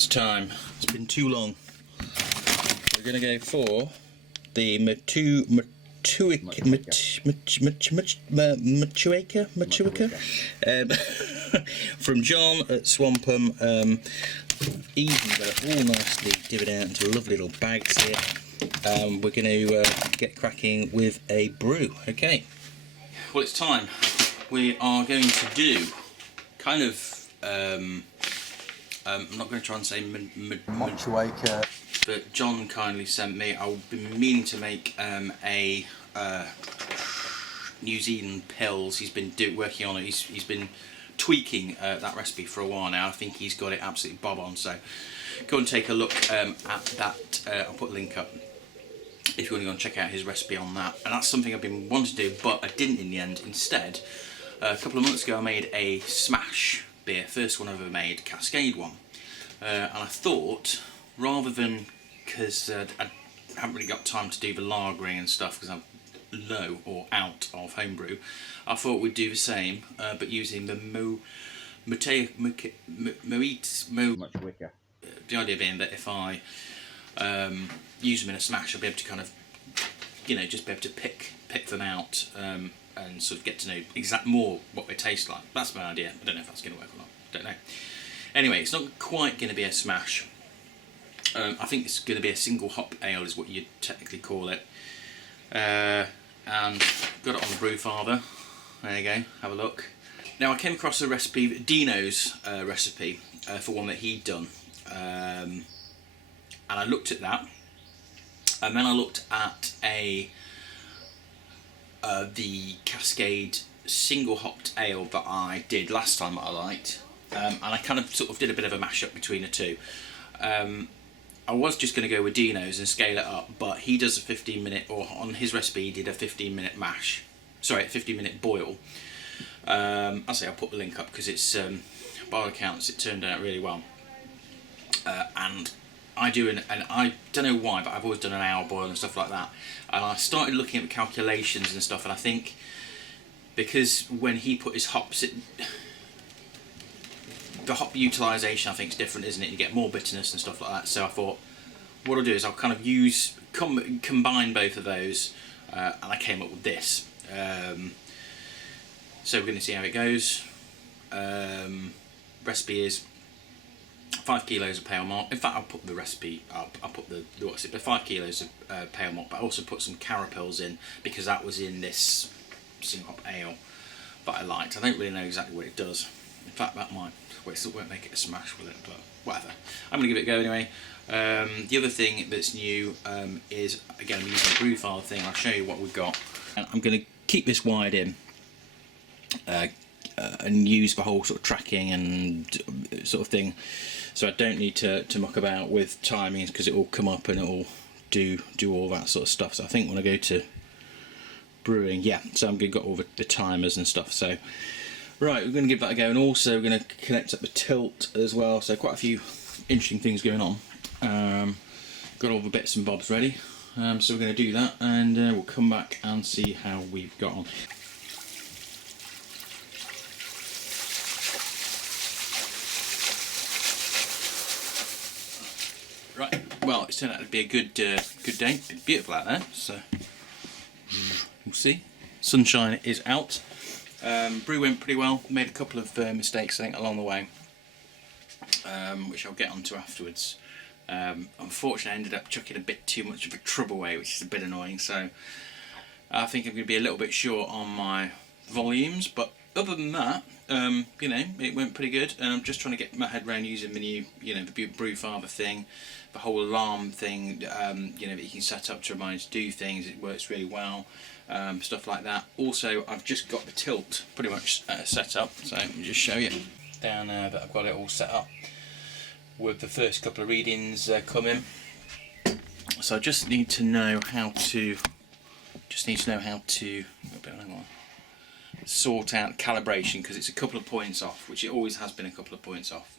It's time. It's been too long. We're going to go for the Motueka from John at Swampham. Even got it all nicely divvied out into lovely little bags here. We're going to get cracking with a brew. Okay. Well, it's time. We are going to do kind of. I'm not going to try and say Motueka, but John kindly sent me. I've been meaning to make a New Zealand pills. He's been working on it. He's been tweaking that recipe for a while now. I think he's got it absolutely bob on. So go and take a look at that. I'll put a link up if you want to go and check out his recipe on that. And that's something I've been wanting to do, but I didn't in the end. Instead, a couple of months ago, I made a smash beer, first one I've ever made, Cascade one, and I thought, rather than, because I haven't really got time to do the lagering and stuff because I'm low or out of homebrew, I thought we'd do the same, but using the Motueka. The idea being that if I use them in a smash, I'll be able to kind of, just be able to pick them out. And sort of get to know more what they taste like. That's my idea. I don't know if that's going to work or not. Don't know. Anyway, it's not quite going to be a smash. I think it's going to be a single hop ale is what you'd technically call it. And got it on the Brew Father. There you go. Have a look. Now I came across a recipe, Dino's recipe, for one that he'd done. And I looked at that. And then I looked at the Cascade single hopped ale that I did last time that I liked, and I kind of sort of did a bit of a mashup between the two. I was just going to go with Dino's and scale it up, but he does a 15-minute, or on his recipe he did a 15-minute mash, sorry, a 15-minute boil. I'll put the link up because it's, by all accounts, it turned out really well. And I do, and I don't know why, but I've always done an hour boil and stuff like that. And I started looking at the calculations and stuff, and I think because when he put his hops, the hop utilisation I think is different, isn't it? You get more bitterness and stuff like that. So I thought, what I'll do is I'll kind of combine both of those, and I came up with this. So we're going to see how it goes. Recipe is 5 kilos of pale malt. In fact, I'll put the recipe up. I'll put the 5 kilos of pale malt, but I also put some carapils in because that was in this single hop ale that I liked. I don't really know exactly what it does. In fact, that might, well, it still won't make it a smash with it, but whatever. I'm going to give it a go anyway. The other thing that's new is, again, I'm using the Brew Father thing. I'll show you what we've got. And I'm going to keep this wired in. And use the whole sort of tracking and sort of thing, so I don't need to muck about with timings because it will come up and it will do all that sort of stuff. So I think when I go to brewing, yeah, so I'm going to got all the timers and stuff. So right, we're going to give that a go, and also we're going to connect up the tilt as well. So quite a few interesting things going on. Got all the bits and bobs ready, so we're going to do that, and we'll come back and see how we've got on. Right, well, it's turned out to be a good day. It's beautiful out there, so we'll see. Sunshine is out. Brew went pretty well. Made a couple of mistakes, I think, along the way, which I'll get onto afterwards. Unfortunately, I ended up chucking a bit too much of a trub away, which is a bit annoying. So I think I'm going to be a little bit short on my volumes, but other than that, it went pretty good. And I'm just trying to get my head around using the new, the Brew Father thing, the whole alarm thing, that you can set up to remind you to do things. It works really well, stuff like that. Also, I've just got the tilt pretty much set up, so let me just show you down there that I've got it all set up with the first couple of readings coming. So I just need to know how to sort out calibration, because it's a couple of points off, which it always has been a couple of points off.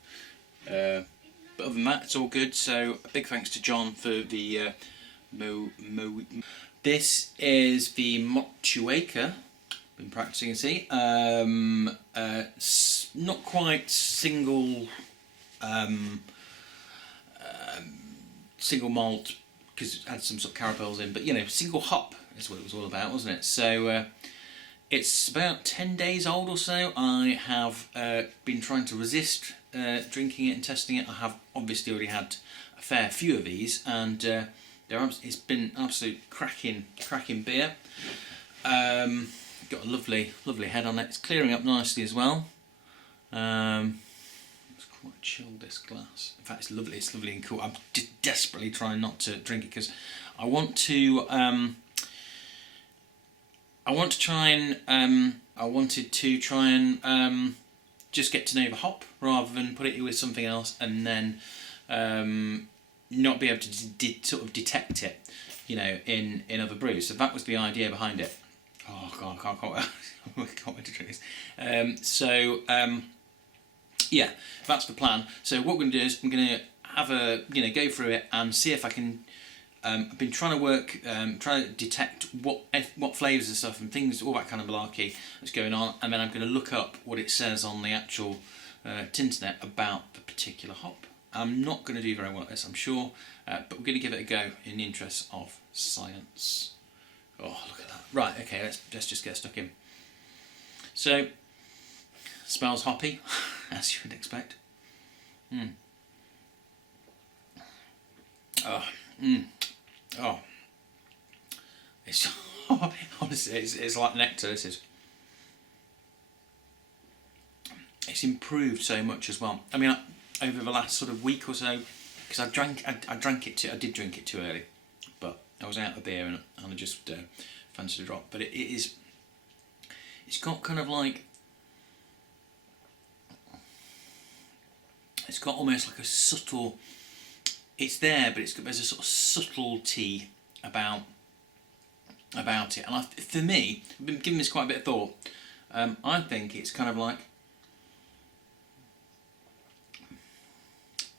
But other than that, it's all good. So a big thanks to John for the This is the Motueka. Been practicing, you see. Not quite single single malt, because it had some sort of carapels in, but you know, single hop is what it was all about, wasn't it? So it's about 10 days old or so. I have been trying to resist drinking it and testing it. I have obviously already had a fair few of these, and it's been absolute cracking beer. Got a lovely head on it. It's clearing up nicely as well. It's quite chilled, this glass. In fact, it's lovely. It's lovely and cool. I'm just desperately trying not to drink it because I want to. I wanted to try and just get to know the hop rather than put it with something else and then not be able to sort of detect it, you know, in other brews. So that was the idea behind it. Oh God, I can't wait to drink this. Yeah, that's the plan. So what we're going to do is I'm going to have go through it and see if I can. I've been trying to detect what flavours and stuff and things, all that kind of malarkey that's going on, and then I'm going to look up what it says on the actual internet about the particular hop. I'm not going to do very well at this, I'm sure, but we're going to give it a go in the interest of science. Oh, look at that. Right, okay, let's just get stuck in. So, smells hoppy, as you would expect. Oh, it's honestly, it's like nectar. This is. It's improved so much as well. I mean, over the last sort of week or so, because I did drink it too early, but I was out of beer and I just fancied a drop. But it's got kind of like. It's got almost like a subtle. It's there, but there's a sort of subtlety about it, and for me, I've been giving this quite a bit of thought. I think it's kind of like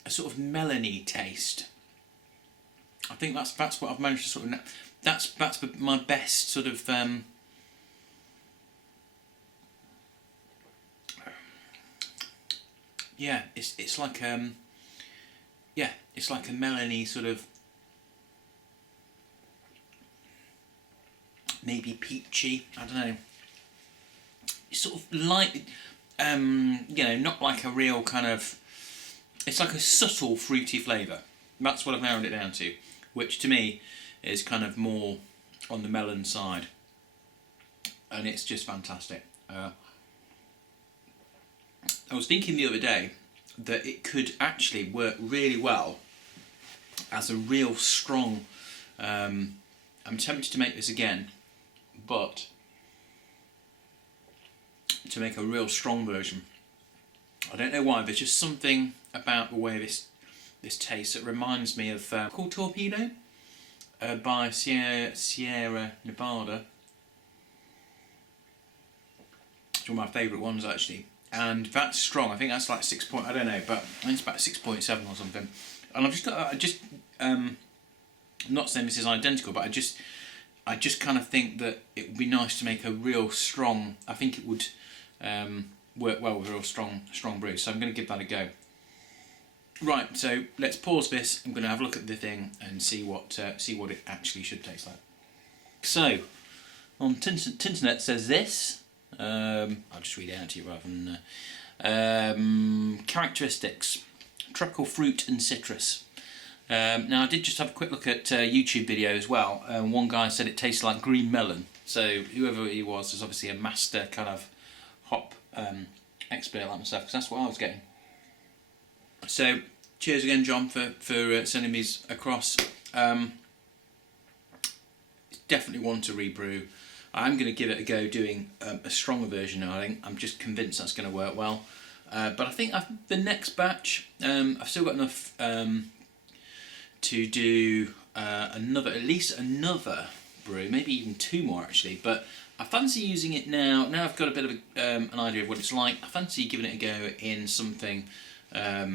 a sort of melony taste. I think that's what I've managed to sort of. That's my best sort of. Yeah, it's like yeah, it's like a melony sort of, maybe peachy, I don't know. It's sort of like, not like a real kind of, it's like a subtle fruity flavour. That's what I've narrowed it down to, which to me is kind of more on the melon side. And it's just fantastic. I was thinking the other day that it could actually work really well as a real strong. I'm tempted to make this again, but to make a real strong version. I don't know why. There's just something about the way this tastes that reminds me of called Torpedo by Sierra Nevada. It's one of my favourite ones actually. And that's strong. I think that's like 6 point. I don't know, but I think it's about 6.7 or something. And I've just not saying this is identical, but I just kind of think that it would be nice to make a real strong. I think it would work well with a real strong brew. So I'm going to give that a go. Right. So let's pause this. I'm going to have a look at the thing and see what it actually should taste like. So on Tinternet says this. I'll just read it out to you rather than characteristics: tropical fruit and citrus. Now I did just have a quick look at YouTube video as well. One guy said it tasted like green melon. So whoever he was obviously a master kind of hop expert like myself, because that's what I was getting. So cheers again, John, for sending these across. Definitely one to rebrew. I'm going to give it a go doing a stronger version now. I'm just convinced that's going to work well. But I think the next batch, I've still got enough to do at least another brew, maybe even 2 more actually. But I fancy using it now. Now I've got a bit of an idea of what it's like. I fancy giving it a go in something, a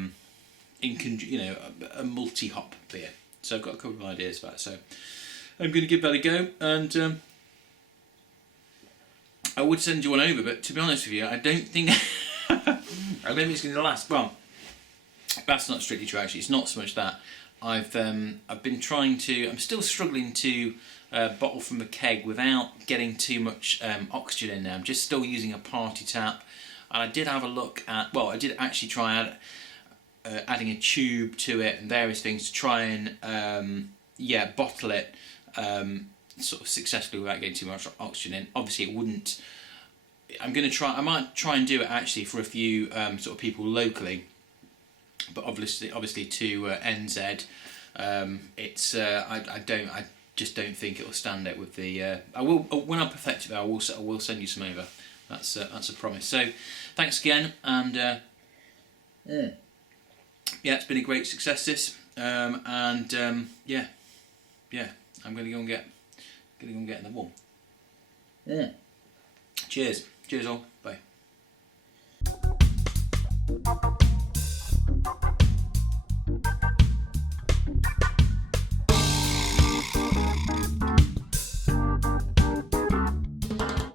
multi-hop beer. So I've got a couple of ideas for that. So I'm going to give that a go, and I would send you one over, but to be honest with you, I don't think it's going to last. Well, that's not strictly true actually. It's not so much that. I've been trying to. I'm still struggling to bottle from a keg without getting too much oxygen in there. I'm just still using a party tap, and I did have a look at. Well, I did actually try adding a tube to it and various things to try and bottle it sort of successfully without getting too much oxygen in. Obviously, it wouldn't. I'm going to try. I might try and do it actually for a few sort of people locally. But obviously to NZ, it's I just don't think it'll stand it with the. I will when I perfect it. I will send you some over. That's a promise. So, thanks again, and yeah, it's been a great success. This I'm going to go and get in the wall. Cheers all. Bye.